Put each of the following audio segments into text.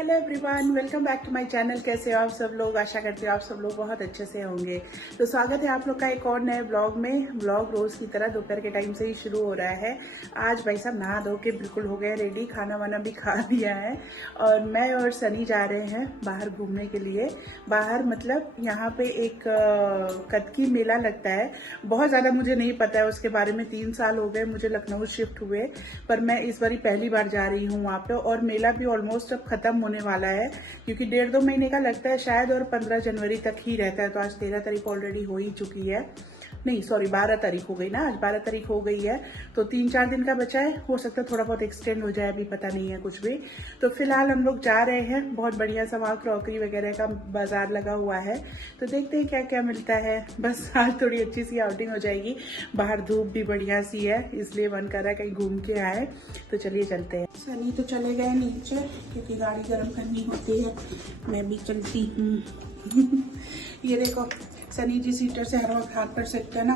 Hello everyone, welcome back to my channel. कैसे हो आप सब लोग? आशा करती हूँ आप सब लोग बहुत अच्छे से होंगे। तो स्वागत है आप लोग का एक और नए ब्लॉग में। ब्लॉग रोज की तरह दोपहर के टाइम से ही शुरू हो रहा है। आज भाई साहब नहा धो के बिल्कुल हो गए रेडी, खाना वाना भी खा लिया है और मैं और सनी जा रहे हैं बाहर घूमने के लिए। बाहर मतलब यहाँ पे एक कतकी मेला लगता है। बहुत ज़्यादा मुझे नहीं पता है उसके बारे में। 3 साल हो गए मुझे लखनऊ शिफ्ट हुए, पर मैं इस बारी पहली बार जा रही हूँ वहाँ पे। और मेला भी ऑलमोस्ट अब खत्म होने वाला है क्योंकि 1.5-2 महीने का लगता है शायद, और 15 जनवरी तक ही रहता है। तो आज 13 तारीख ऑलरेडी हो ही चुकी है, नहीं सॉरी 12 तारीख हो गई ना, आज 12 तारीख हो गई है। तो 3-4 दिन का बचा है, हो सकता है थोड़ा बहुत एक्सटेंड हो जाए, अभी पता नहीं है कुछ भी। तो फिलहाल हम लोग जा रहे हैं। बहुत बढ़िया सा वहाँ क्रॉकरी वगैरह का बाजार लगा हुआ है, तो देखते हैं क्या क्या मिलता है। बस आज थोड़ी अच्छी सी आउटिंग हो जाएगी। बाहर धूप भी बढ़िया सी है, इसलिए मन कर रहा है कहीं घूम के आए। तो चलिए चलते हैं। सनी तो चले गए नीचे क्योंकि गाड़ी गर्म करनी होती है, मैं भी चलती हूँ। ये देखो सनी जी सीटर से हर वक्त हाथ पर सेकते हैं ना,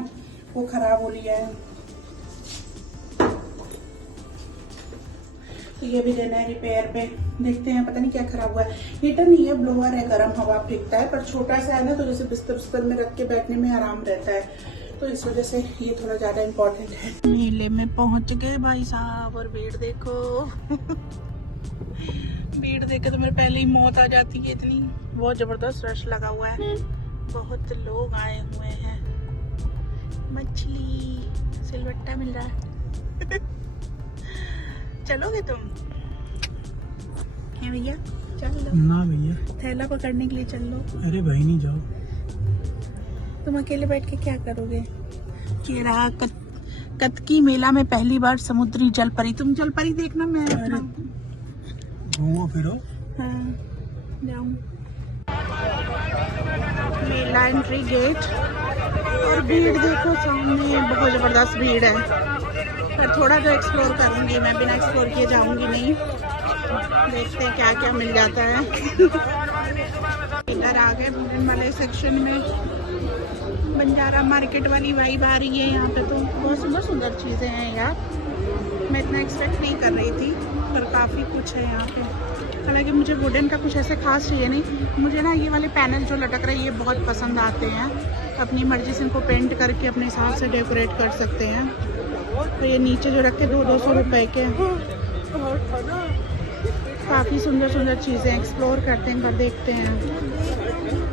वो खराब हो लिया है, तो ये भी देना है रिपेयर पे। देखते हैं, पता नहीं क्या खराब हुआ है। हीटर नहीं है, ब्लोअर है, गर्म हवा फेंकता है, पर छोटा सा है ना, तो जैसे बिस्तर में रख के बैठने में आराम रहता है, तो इस वजह से ये थोड़ा ज्यादा इम्पोर्टेंट है। मेले में पहुंच गए भाई साहब, और भीड़ देखो। भीड़ देख के तो मेरे पहले ही मौत आ जाती है, इतनी बहुत जबरदस्त रश लगा हुआ है। बहुत लोग आए हुए हैं। मछली सिलवट्टा मिल रहा है। चलोगे तुम? है भैया? चलो ना भैया, थैला पकड़ने के लिए चल लो। अरे भाई नहीं जाओ। तुम अकेले बैठ के क्या करोगे? ये रहा कतकी मेला में पहली बार समुद्री जल परी। तुम जल परी देखना, मैं घूमो फिरो। हाँ जाऊँ। मेला एंट्री गेट, और भीड़ देखो सामने, बहुत जबरदस्त भीड़ है। पर थोड़ा तो एक्सप्लोर करूंगी मैं, बिना एक्सप्लोर किए जाऊंगी नहीं। देखते हैं क्या क्या मिल जाता है। इधर आ गए भोजन वाले सेक्शन में। बंजारा मार्केट वाली वाइब आ रही है यहाँ पे, तो बहुत सुंदर सुंदर चीजें हैं यार। मैं इतना एक्सपेक्ट नहीं कर रही थी, पर काफ़ी कुछ है यहाँ पे। हालांकि मुझे वुडन का कुछ ऐसे खास चाहिए नहीं, मुझे ना ये वाले पैनल जो लटक रहे हैं ये बहुत पसंद आते हैं। अपनी मर्जी से इनको पेंट करके अपने हिसाब से डेकोरेट कर सकते हैं। तो ये नीचे जो रखे 200-200 रुपए के, काफ़ी सुंदर सुंदर चीज़ें एक्सप्लोर करते हैं, पर देखते हैं।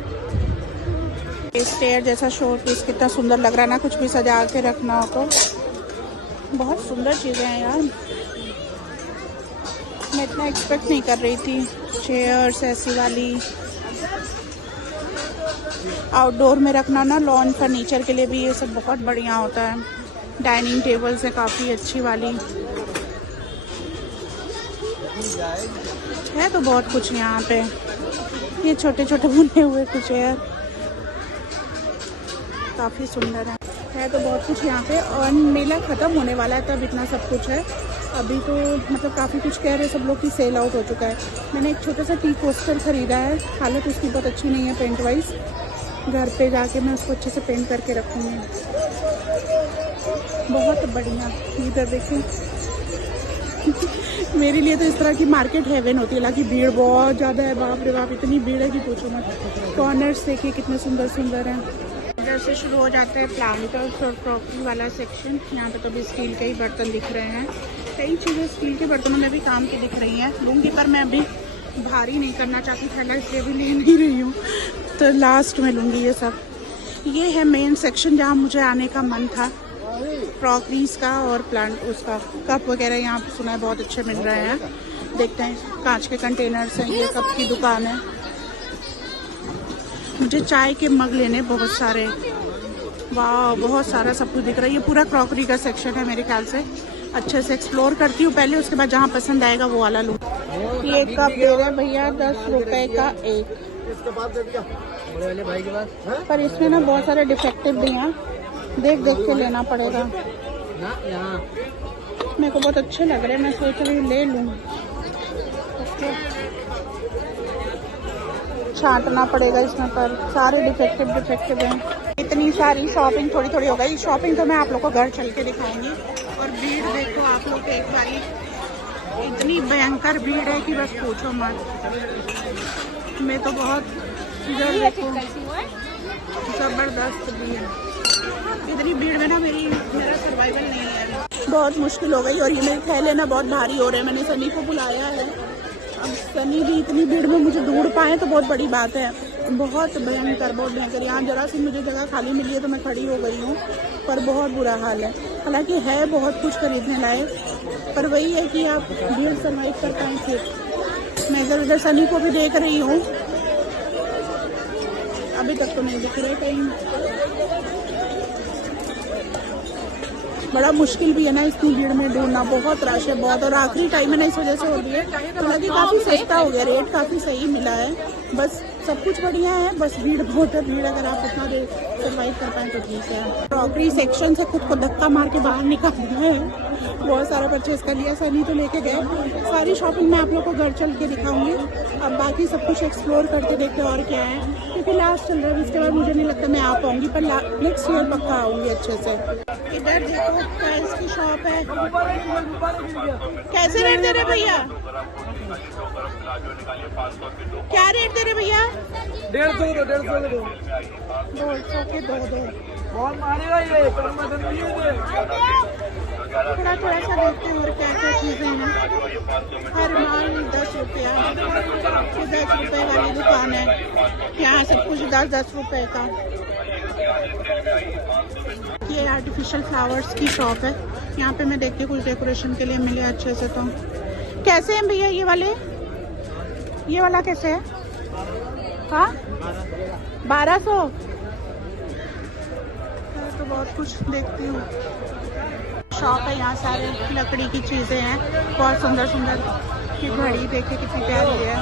स्टेयर जैसा शो पीस कितना सुंदर लग रहा है ना, कुछ भी सजा के रखना हो तो। बहुत सुंदर चीज़ें हैं यार, मैं इतना एक्सपेक्ट नहीं कर रही थी। चेयर्स ऐसी वाली, आउटडोर में रखना ना, लॉन फर्नीचर के लिए भी ये सब बहुत बढ़िया होता है। डाइनिंग टेबल्स है काफ़ी अच्छी वाली है। तो बहुत कुछ यहाँ पे, ये छोटे छोटे बुने हुए कुछ चेयर काफ़ी सुंदर है। तो बहुत कुछ यहाँ पे, और मेला ख़त्म होने वाला है तब इतना सब कुछ है। अभी तो मतलब काफ़ी कुछ कह रहे सब लोग कि सेल आउट हो चुका है। मैंने एक छोटा सा टी कोस्टर ख़रीदा है, हालत उसकी बहुत अच्छी नहीं है पेंट वाइज। घर पे जाके मैं उसको अच्छे से पेंट करके रखूँगी। बहुत बढ़िया। इधर देखिए। मेरे लिए तो इस तरह की मार्केट हेवन होती है, हालांकि भीड़ बहुत ज़्यादा है, बाप रे बाप, इतनी भीड़ है कि पूछो मत। कॉर्नर्स देखिए कितने सुंदर सुंदर हैं। इधर से शुरू हो जाते हैं प्लांटर्स और क्रॉकरी वाला सेक्शन। यहाँ पे तो भी स्टील के ही बर्तन दिख रहे हैं, कई चीज़ें स्टील के बर्तनों में भी काम की दिख रही हैं। लूँगी, पर मैं अभी भारी नहीं करना चाहती थैला, इसलिए भी ले नहीं रही हूँ, तो लास्ट में लूँगी ये सब। ये है मेन सेक्शन जहाँ मुझे आने का मन था, क्रॉकरीज का और प्लांट उसका। कप वगैरह यहाँ पे सुना है बहुत अच्छे मिल रहे हैं। देखते हैं, कांच के कंटेनर्स हैं, ये कप की दुकान है। मुझे चाय के मग लेने बहुत सारे, वाह बहुत सारा सब कुछ दिख रहा है। ये पूरा क्रॉकरी का सेक्शन है मेरे ख्याल से। अच्छे से एक्सप्लोर करती हूँ पहले, उसके बाद जहाँ पसंद आएगा वो वाला लूँ। ये कप दे रहे भैया 10 रुपए का एक, पर इसमें ना बहुत सारे डिफेक्टिव भी हैं, देख देख के लेना पड़ेगा। मेरे को बहुत अच्छे लग रहे हैं, मैं सोच रही हूँ ले लूँ। छांटना पड़ेगा इसमें, पर सारे डिफेक्टिव हैं। इतनी सारी शॉपिंग थोड़ी थोड़ी हो गई। शॉपिंग तो मैं आप लोग को घर चल के दिखाऊंगी। और भीड़ देखो आप लोग एक बारी, इतनी भयंकर भीड़ है कि बस पूछो मत। मैं तो बहुत इधर देखो जबरदस्त भी है। इतनी भीड़ में ना मेरा सर्वाइवल नहीं है, बहुत मुश्किल हो गई। और ये मेरे थैले ना बहुत भारी हो रहे हैं। मैंने सनी को बुलाया है, अब सनी भी इतनी भीड़ में मुझे ढूंढ पाए तो बहुत बड़ी बात है। बहुत भयंकर, बहुत भयंकर। यहाँ जरा सी मुझे जगह खाली मिली है तो मैं खड़ी हो गई हूँ, पर बहुत बुरा हाल है। हालांकि है बहुत कुछ खरीदने लायक, पर वही है कि आप भीड़ सर्वाइव कर पाएँ फिर। मैं इधर उधर सनी को भी देख रही हूँ, अभी तक तो नहीं दिख रहे कहीं। बड़ा मुश्किल भी है ना इतनी भीड़ में ढूंढना, बहुत रश है बहुत। और आखिरी टाइम है ना, इस वजह से हो रही है। हालांकि काफ़ी सस्ता हो गया, रेट काफ़ी सही मिला है। बस सब कुछ बढ़िया है, बस भीड़ बहुत है। भीड़ अगर आप उतना देर सर्वाइव कर पाएँ तो ठीक है। क्रॉकरी सेक्शन से खुद को धक्का मार के बाहर निकाल दिया है। बहुत सारा परचेज कर लिया। सनी तो लेके गए। सारी शॉपिंग मैं आप लोग को घर चल के दिखाऊंगी। अब बाकी सब कुछ एक्सप्लोर करके देखते और क्या है, क्योंकि लास्ट चल रहा है। इसके बाद मुझे नहीं लगता मैं आ पाऊंगी, पर नेक्स्ट ईयर पक्का आऊंगी अच्छे से। इधर देखो टाइल्स की शॉप है। कैसे रेट दे रहे भैया? क्या रेट दे रहे भैया? 150 के दो। बहुत मारेगा ये, थोड़ा थोड़ा सा देखते हैं और क्या क्या चीजें हैं। हर माल 10 रुपया। 10 रुपए वाली दुकान है, यहाँ सब कुछ 10-10 रुपए का। ये आर्टिफिशियल फ्लावर्स की शॉप है। यहाँ पे मैं देखती हूँ कुछ डेकोरेशन के लिए मिले अच्छे से। तो कैसे हैं भैया ये वाले? ये वाला कैसे है? हाँ 1200। तो बहुत कुछ देखती हूँ। शॉप है यहाँ, सारे लकड़ी की चीजें हैं, बहुत सुंदर सुंदर। ये घड़ी देखे कितनी प्यारी है,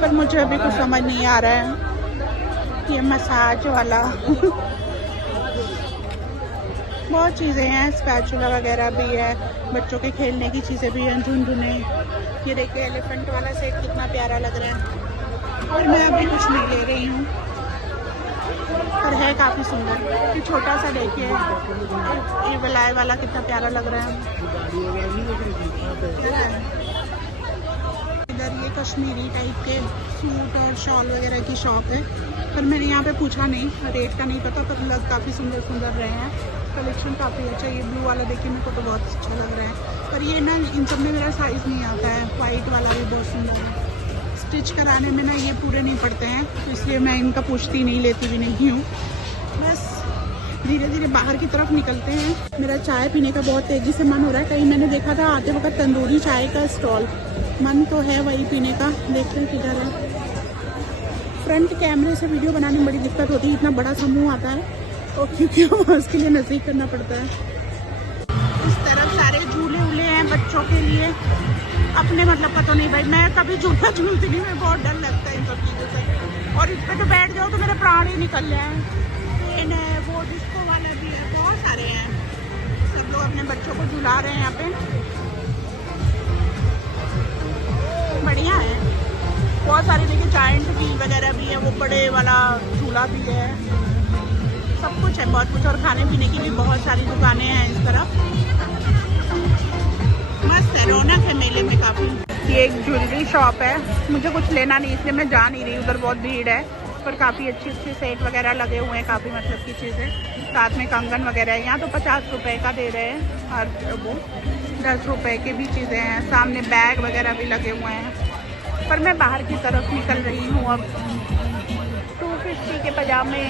पर मुझे अभी कुछ समझ नहीं आ रहा है। ये मसाज वाला बहुत चीज़ें हैं। स्पैचुला वगैरह भी है, बच्चों के खेलने की चीज़ें भी हैं, झुनझुने। ये देखिए एलिफेंट वाला सेट कितना प्यारा लग रहा है। और मैं अभी कुछ नहीं ले रही हूँ, पर है काफ़ी सुंदर। ये छोटा सा देखिए, ये बलाय वाला कितना प्यारा लग रहा है। इधर ये कश्मीरी टाइप के सूट और शॉल वगैरह की शॉप है, पर मैंने यहाँ पे पूछा नहीं, रेट का नहीं पता, पर लग काफ़ी सुंदर सुंदर रहे हैं। कलेक्शन काफ़ी अच्छा। ये ब्लू वाला देखिए, मेरे को तो बहुत अच्छा लग रहा है, पर ये ना इन सब में मेरा साइज़ नहीं आता है। वाइट वाला भी बहुत सुंदर है। स्टिच कराने में ना ये पूरे नहीं पड़ते हैं, तो इसलिए मैं इनका पूछती नहीं, लेती भी नहीं हूँ। बस धीरे धीरे बाहर की तरफ निकलते हैं। मेरा चाय पीने का बहुत तेज़ी से मन हो रहा है। कहीं मैंने देखा था आते वक्त तंदूरी चाय का स्टॉल, मन तो है वही पीने का। देखते हैं किधर है। फ्रंट कैमरे से वीडियो बनाने में बड़ी दिक्कत होती है, इतना बड़ा समूह आता है तो क्योंकि उसके लिए नज़दीक करना पड़ता है। इस तरफ सारे झूले वूले हैं बच्चों के लिए। अपने मतलब का तो नहीं भाई, मैं कभी झूला झूलती नहीं, मैं बहुत डर लगता है इन सब चीज़ों से। और इस पर तो बैठ जाओ तो मेरे प्राण ही निकल जाए। ट्रेन है, वो डिस्को वाला भी है, बहुत सारे हैं। सब लोग अपने बच्चों को झुला रहे हैं यहाँ पे, बढ़िया है। बहुत सारे देखिए जायंट व्हील वगैरह भी है, वो बड़े वाला झूला भी है, सब कुछ है, बहुत कुछ। और खाने पीने की भी बहुत सारी दुकानें हैं इस तरफ। मस्त है, रौनक है मेले में काफ़ी। ये एक ज्वेलरी शॉप है, मुझे कुछ लेना नहीं इसलिए मैं जा नहीं रही, उधर बहुत भीड़ है। पर काफ़ी अच्छी अच्छी सेट वगैरह लगे हुए हैं, काफ़ी मतलब की चीज़ें, साथ में कंगन वगैरह है। यहाँ तो 50 रुपए का दे रहे हैं, और वो 10 रुपए की भी चीज़ें हैं। सामने बैग वगैरह भी लगे हुए हैं। पर मैं बाहर की तरफ निकल रही हूँ अब। 250 के पजामे।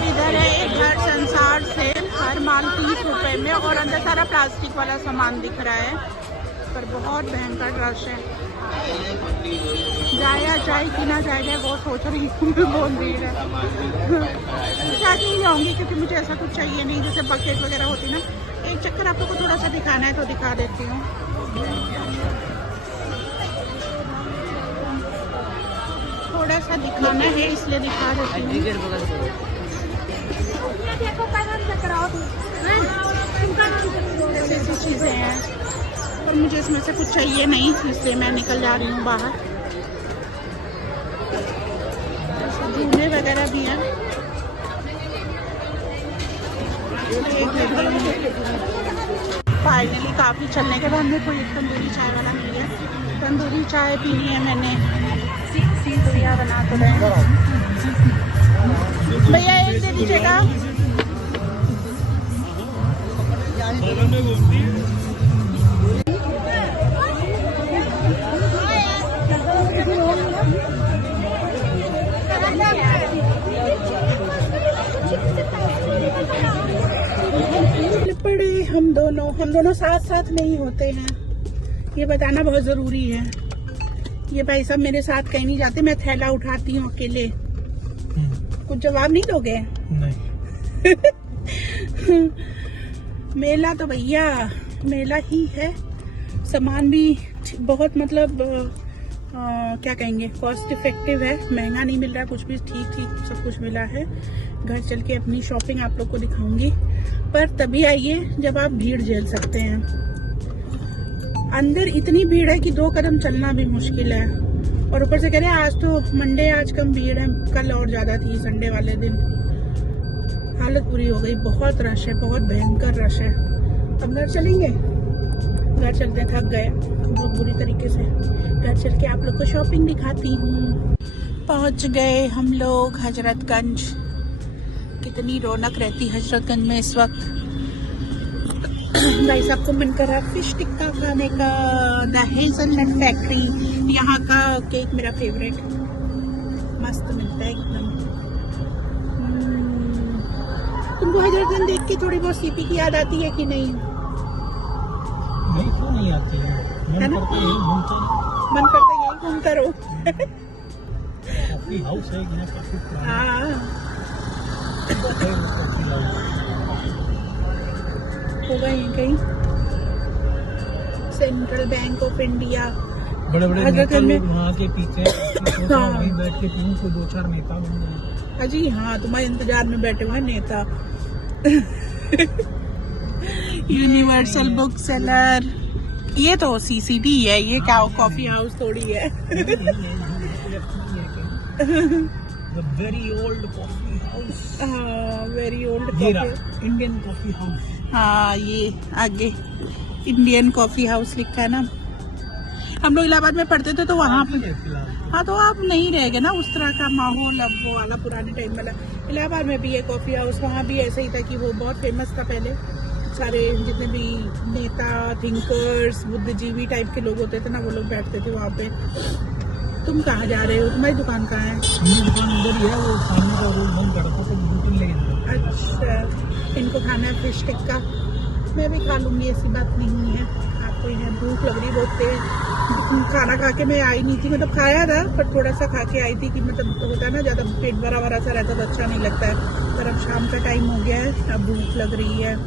इधर है एक घर संसार से, हर माल 30 रुपए में, और अंदर सारा प्लास्टिक वाला सामान दिख रहा है, पर बहुत भयंकर रश है। जाया जाए कि ना जाए वो सोच रही हूँ, बहुत भीड़ है। शायद नहीं जाऊँगी क्योंकि मुझे ऐसा कुछ चाहिए नहीं, जैसे बकेट वगैरह होती ना। एक चक्कर आप लोग को थोड़ा सा दिखाना है तो दिखा देती हूँ। थोड़ा सा दिखाना है इसलिए दिखा देती हूँ। ऐसी चीज़ें हैं, और मुझे इसमें से कुछ चाहिए नहीं, इसलिए मैं निकल जा रही हूँ बाहर। झूले वगैरह भी हैं। फाइनली काफ़ी चलने के बाद में कोई एक तंदूरी चाय वाला मिल गया। तंदूरी चाय पीनी है मैंने। भैया बना तो रहे हैं। भैया एक दे दीजिएगा। पड़े हम दोनों साथ साथ नहीं होते हैं, ये बताना बहुत जरूरी है। ये भाई साहब मेरे साथ कहीं नहीं जाते, मैं थैला उठाती हूँ अकेले। कुछ जवाब नहीं दोगे? नहीं। मेला तो भैया मेला ही है। सामान भी बहुत मतलब क्या कहेंगे, कॉस्ट इफेक्टिव है, महंगा नहीं मिल रहा, कुछ भी ठीक सब कुछ मिला है। घर चल के अपनी शॉपिंग आप लोग को दिखाऊंगी, पर तभी आइए जब आप भीड़ झेल सकते हैं। अंदर इतनी भीड़ है कि 2 कदम चलना भी मुश्किल है, और ऊपर से कह रहे हैं आज तो मंडे, आज कम भीड़ है, कल और ज्यादा थी संडे वाले दिन। हालत बुरी हो गई, बहुत रश है, बहुत भयंकर रश है। अब घर चलेंगे, घर चलते हैं, थक गए बहुत बुरी तरीके से। घर चल के आप लोग को शॉपिंग दिखाती हूँ। पहुँच गए हम लोग हजरतगंज। कितनी रौनक रहती हजरतगंज में इस वक्त। भाई साहब को मन कर रहा फिश टिक्का खाने का। द हेज़लनट फैक्ट्री, यहाँ का केक मेरा फेवरेट, मस्त मिलता है एकदम। तुमको हजरतगंज देख के थोड़ी बहुत सीपी की याद आती है कि नहीं? नहीं, क्यों नहीं आती है? मन करता यही घूमता रहो। कॉफी हाउस है यहाँ काफी पुराना। हाँ होगा यहीं कहीं। सेंट्रल बैंक ऑफ इंडिया, बड़े बड़े नेता लोग वहाँ के पीछे हाँ। वहीं बैठ के पीऊं तो 2-4 नेता बन गए। अजी हाँ, तुम्हारे इंतजार में बैठे हुए नेता। यूनिवर्सल बुक सेलर, ये तो सीसीडी है, ये क्या कॉफी हाउस थोड़ी है। Very old coffee house. हाँ very old Indian coffee house. हाँ ये आगे इंडियन कॉफी हाउस लिखा है ना। हम लोग इलाहाबाद में पढ़ते थे तो वहाँ पे, हाँ तो आप नहीं रह गए ना उस तरह का माहौल, अब वो वाला पुराने टाइम वाला। इलाहाबाद में भी है कॉफी हाउस, वहाँ भी ऐसा ही था कि वो बहुत फेमस था पहले। सारे जितने भी नेता, थिंकर्स, बुद्धिजीवी टाइप के लोग होते थे ना, वो लोग बैठते थे वहाँ पे। तुम कहाँ जा रहे हो? तुम्हारी दुकान कहाँ है? दुकान उधर ही है, वो सामने का रोड बंद कर रखा था, ड्यूटी ले गए। अच्छा, इनको खाना है फिश टिक्का, मैं भी खा लूँगी, ऐसी बात नहीं है। आपको यहाँ भूख लग रही बहुत तेज। खाना खा के मैं आई नहीं थी, मतलब खाया था पर थोड़ा सा खा के आई थी कि मतलब होता है ना, ज़्यादा पेट भरा भरा सा रहता तो अच्छा नहीं लगता है। पर अब शाम का टाइम हो गया है, अब भूख लग रही है।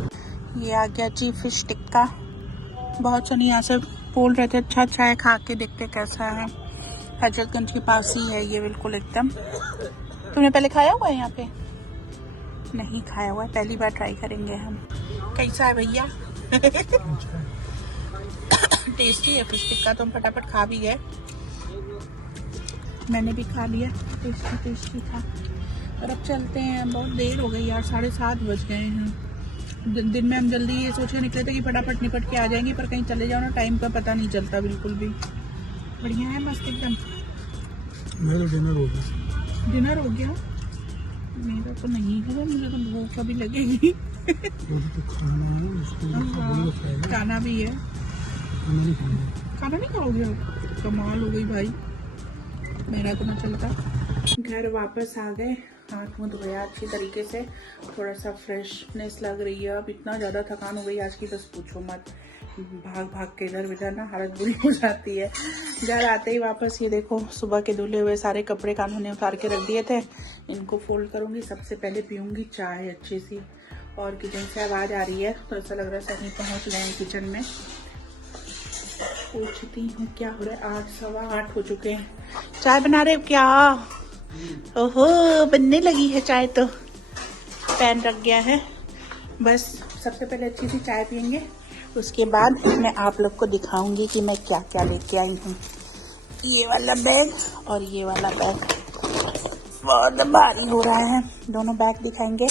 ये आ गया जी फिश टिक्का। बहुत सुनी यहाँ से बोल रहे थे अच्छा है, खा के देखते कैसा है। हजरतगंज के पास ही है ये, बिल्कुल एकदम। तुमने पहले खाया हुआ है यहाँ पे? नहीं खाया हुआ है, पहली बार ट्राई करेंगे हम। कैसा है भैया? टेस्टी है फिश टिक्का, तो हम फटाफट खा भी गए, मैंने भी खा लिया। टेस्टी था। और अब चलते हैं, बहुत देर हो गई यार, 7:30 बज गए हैं। दिन में हम जल्दी ये सोच के निकले थे कि फटाफट निपट के आ जाएंगे, पर कहीं चले जाओ ना, टाइम का पता नहीं चलता बिल्कुल भी। बढ़िया है, मस्त एकदम। मेरा डिनर हो गया। डिनर हो गया? मेरा तो नहीं है, मुझे तो भूख अभी लगेगी। खाना भी है। खाना नहीं खाओगे? कमाल हो गई भाई, मेरा तो ना चलता। घर वापस आ गए, हाथ मुँह धोया अच्छी तरीके से, थोड़ा सा फ्रेशनेस लग रही है। अब इतना ज़्यादा थकान हो गई आज की, बस पूछो मत। भाग भाग के इधर उधर ना हालत बुरी हो जाती है। घर आते ही वापस ये देखो, सुबह के धुले हुए सारे कपड़े कानों ने उतार के रख दिए थे, इनको फोल्ड करूँगी। सबसे पहले पीऊँगी चाय अच्छी सी, और किचन से आवाज़ आ रही है तो ऐसा लग रहा है सही पहुँच गए हैं किचन में। पूछती हूँ क्या हो रहा है। 8:15 हो चुके हैं। चाय बना रहे हो क्या? ओहो, बनने लगी है चाय, तो पैन रख गया है। बस सबसे पहले अच्छी सी चाय पियेंगे, उसके बाद मैं आप लोग को दिखाऊंगी कि मैं क्या क्या लेके आई हूँ। ये वाला बैग और ये वाला बैग बहुत भारी हो रहा है, दोनों बैग दिखाएंगे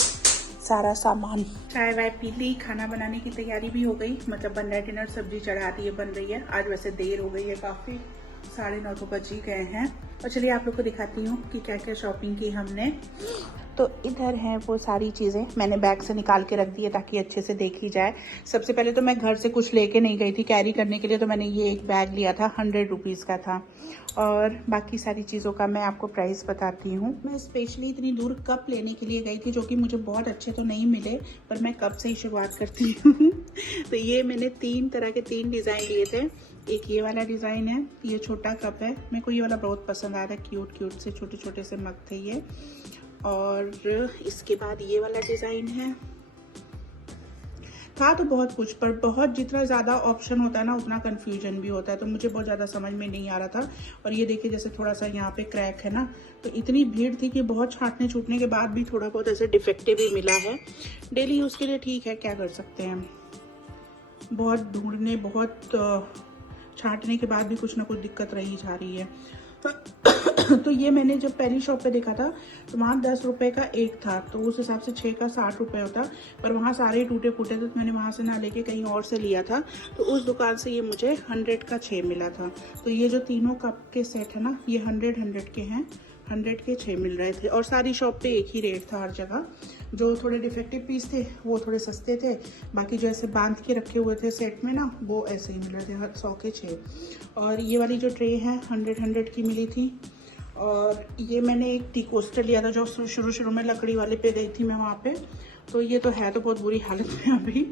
सारा सामान। चाय वाय पी ली, खाना बनाने की तैयारी भी हो गई, मतलब बन रहा है डिनर, सब्जी चढ़ा दी है, बन रही है। आज वैसे देर हो गई है काफ़ी, 9:30 तो बज ही गए हैं। और चलिए आप लोग को दिखाती हूँ कि क्या क्या शॉपिंग की हमने। तो इधर है वो सारी चीज़ें मैंने बैग से निकाल के रख दी है ताकि अच्छे से देखी जाए। सबसे पहले तो मैं घर से कुछ लेके नहीं गई थी कैरी करने के लिए, तो मैंने ये एक बैग लिया था, 100 रुपीज़ का था। और बाकी सारी चीज़ों का मैं आपको प्राइस बताती हूँ। मैं स्पेशली इतनी दूर कप लेने के लिए गई थी, जो कि मुझे बहुत अच्छे तो नहीं मिले, पर मैं कप से ही शुरुआत करती हूँ। तो ये मैंने 3 तरह के 3 डिज़ाइन लिए थे। एक ये वाला डिज़ाइन है, ये छोटा कप है, मेरे को ये वाला बहुत पसंद आ रहा है, क्यूट क्यूट से छोटे छोटे से मग थे ये। और इसके बाद ये वाला डिज़ाइन है। था तो बहुत कुछ, पर बहुत जितना ज़्यादा ऑप्शन होता है ना उतना कन्फ्यूजन भी होता है, तो मुझे बहुत ज़्यादा समझ में नहीं आ रहा था। और ये देखिए जैसे थोड़ा सा यहाँ पे क्रैक है ना, तो इतनी भीड़ थी कि बहुत छांटने छूटने के बाद भी थोड़ा बहुत ऐसे डिफेक्टिव भी मिला है। डेली यूज़ के लिए ठीक है, क्या कर सकते हैं। बहुत ढूंढने, बहुत छांटने के बाद भी कुछ ना कुछ दिक्कत रही जा रही है। तो ये मैंने जब पहली शॉप पे देखा था तो वहाँ 10 रुपए का एक था, तो उस हिसाब से 6 का 60 रुपए होता, पर वहाँ सारे टूटे फूटे थे, तो मैंने वहाँ से ना लेके कहीं और से लिया था। तो उस दुकान से ये मुझे 100 का 6 मिला था। तो ये जो तीनों कप के सेट है ना, ये 100 के हैं, 100 के 6 मिल रहे थे। और सारी शॉप पे एक ही रेट था हर जगह। जो थोड़े डिफेक्टिव पीस थे वो थोड़े सस्ते थे, बाकी जो ऐसे बांध के रखे हुए थे सेट में ना, वो ऐसे ही मिल रहे थे, हर 100 के 6। और ये वाली जो ट्रे है 100 की मिली थी। और ये मैंने एक टी कोस्टर लिया था, जो शुरू में लकड़ी वाले पे गई थी मैं वहाँ पे। तो ये तो है तो बहुत बुरी हालत में अभी,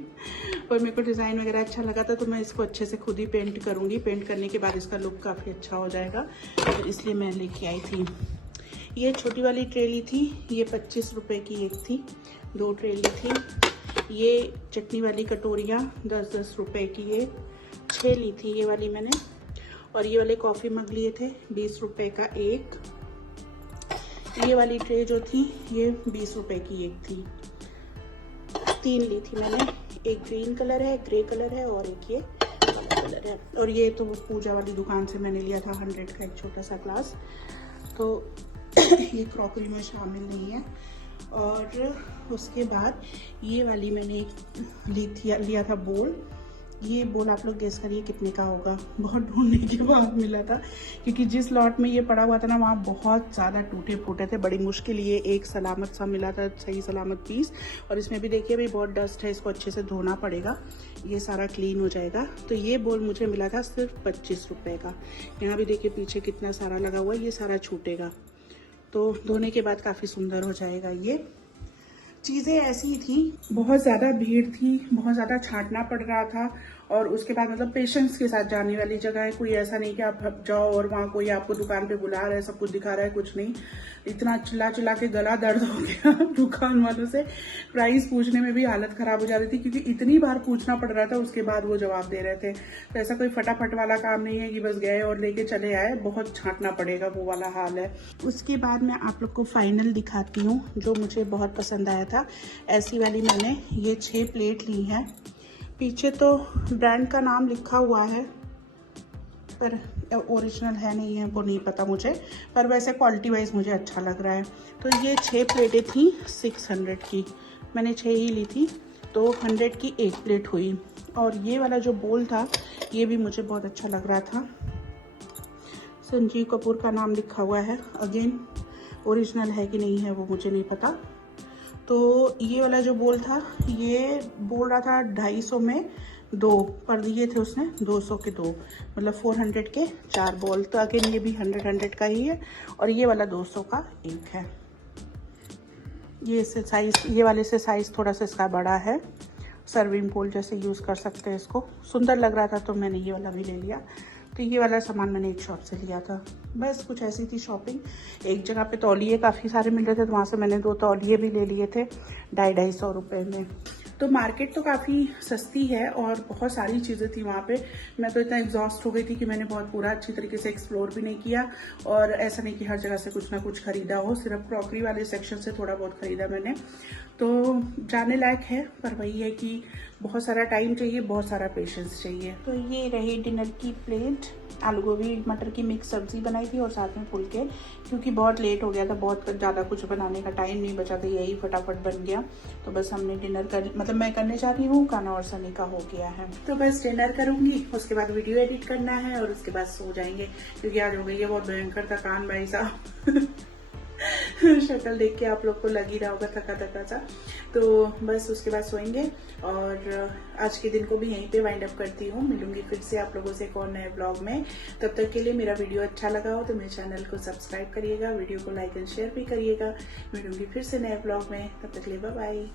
पर मेरे को डिज़ाइन वगैरह अच्छा लगा था, तो मैं इसको अच्छे से खुद ही पेंट करूँगी। पेंट करने के बाद इसका लुक काफ़ी अच्छा हो जाएगा, तो इसलिए मैं लेके आई थी। ये छोटी वाली ट्रे ली थी, ये 25 रुपए की एक थी, 2 ट्रे ली थी। ये चटनी वाली कटोरियाँ 10-10 रुपए की, ये 6 ली थी ये वाली मैंने। और ये वाले कॉफ़ी मग लिए थे 20 रुपए का एक। ये वाली ट्रे जो थी ये 20 रुपए की एक थी। 3 ली थी मैंने, एक ग्रीन कलर है, ग्रे कलर है, और एक ये काला कलर है। और ये तो पूजा वाली दुकान से मैंने लिया था 100 का एक छोटा सा ग्लास, तो ये क्रॉकरी में शामिल नहीं है। और उसके बाद ये वाली मैंने एक लिया था बोल। ये बोल आप लोग गेस करिए कितने का होगा, बहुत ढूंढने के बाद मिला था, क्योंकि जिस लॉट में ये पड़ा हुआ था ना वहाँ बहुत ज़्यादा टूटे फूटे थे, बड़ी मुश्किल ये एक सलामत सा मिला था, सही सलामत पीस। और इसमें भी देखिए भाई बहुत डस्ट है, इसको अच्छे से धोना पड़ेगा, ये सारा क्लीन हो जाएगा। तो ये बोल मुझे मिला था सिर्फ 25 रुपये का। यहाँ भी देखिए पीछे कितना सारा लगा हुआ है, ये सारा छूटेगा, तो धोने के बाद काफ़ी सुंदर हो जाएगा। ये चीज़ें ऐसी थी, बहुत ज़्यादा भीड़ थी, बहुत ज़्यादा छांटना पड़ रहा था। और उसके बाद मतलब पेशेंस के साथ जाने वाली जगह है, कोई ऐसा नहीं कि आप जाओ और वहाँ कोई आपको दुकान पे बुला रहा है, सब कुछ दिखा रहा है, कुछ नहीं। इतना चिल्ला चिल्ला के गला दर्द हो गया दुकान वालों से, प्राइस पूछने में भी हालत ख़राब हो जा रही थी, क्योंकि इतनी बार पूछना पड़ रहा था, उसके बाद वो जवाब दे रहे थे। तो ऐसा कोई फटाफट वाला काम नहीं है कि बस गए और लेके चले आए, बहुत छांटना पड़ेगा, वो वाला हाल है। उसके बाद मैं आप लोग को फाइनल दिखाती हूँ जो मुझे बहुत पसंद आया था। ऐसी वाली मैंने ये 6 प्लेट ली हैं। पीछे तो ब्रांड का नाम लिखा हुआ है, पर ओरिजिनल है नहीं है वो नहीं पता मुझे, पर वैसे क्वालिटी वाइज मुझे अच्छा लग रहा है। तो ये 6 प्लेटें थी 600 की, मैंने 6 ही ली थी, तो 100 की एक प्लेट हुई। और ये वाला जो बोल था ये भी मुझे बहुत अच्छा लग रहा था, संजीव कपूर का नाम लिखा हुआ है। अगेन ओरिजिनल है कि नहीं है वो मुझे नहीं पता। तो ये वाला जो बोल था ये बोल रहा था 250 में 2, पर दिए थे उसने 200 के 2, मतलब 400 के 4 बॉल। तो अगेन ये भी 100 का ही है। और ये वाला 200 का एक है। ये इससे साइज़, ये वाले से साइज़ थोड़ा सा इसका बड़ा है, सर्विंग बोल जैसे यूज़ कर सकते हैं इसको। सुंदर लग रहा था तो मैंने ये वाला भी ले लिया। तो ये वाला सामान मैंने एक शॉप से लिया था। बस कुछ ऐसी थी शॉपिंग। एक जगह पे तौलिए काफ़ी सारे मिल रहे थे, तो वहाँ से मैंने 2 तौलिए भी ले लिए थे 250-250 रुपये में। तो मार्केट तो काफ़ी सस्ती है और बहुत सारी चीज़ें थी वहाँ पे। मैं तो इतना एग्जॉस्ट हो गई थी कि मैंने बहुत पूरा अच्छी तरीके से एक्सप्लोर भी नहीं किया। और ऐसा नहीं कि हर जगह से कुछ ना कुछ खरीदा हो, सिर्फ क्रॉकरी वाले सेक्शन से थोड़ा बहुत खरीदा मैंने। तो जाने लायक है, पर वही है कि बहुत सारा टाइम चाहिए, बहुत सारा पेशेंस चाहिए। तो ये रही डिनर की प्लेट। आलू गोभी मटर की मिक्स सब्जी बनाई थी और साथ में फुलके, क्योंकि बहुत लेट हो गया था, बहुत ज़्यादा कुछ बनाने का टाइम नहीं बचा था, यही फटाफट बन गया। तो बस हमने डिनर कर मतलब मैं करने जा रही हूँ, काना और सनी का हो गया है। तो बस डिनर करूँगी, उसके बाद वीडियो एडिट करना है और उसके बाद सो जाएंगे, क्योंकि आज हो गई है बहुत भयंकर थकान भाई साहब। शक्ल देख के आप लोग को लग ही रहा होगा थका थका सा। तो बस उसके बाद सोएंगे और आज के दिन को भी यहीं पे वाइंड अप करती हूँ। मिलूंगी फिर से आप लोगों से एक और नए ब्लॉग में। तब तक के लिए मेरा वीडियो अच्छा लगा हो तो मेरे चैनल को सब्सक्राइब करिएगा, वीडियो को लाइक एंड शेयर भी करिएगा। मिलूंगी फिर से नए ब्लॉग में, तब तक के लिए बाय बाय।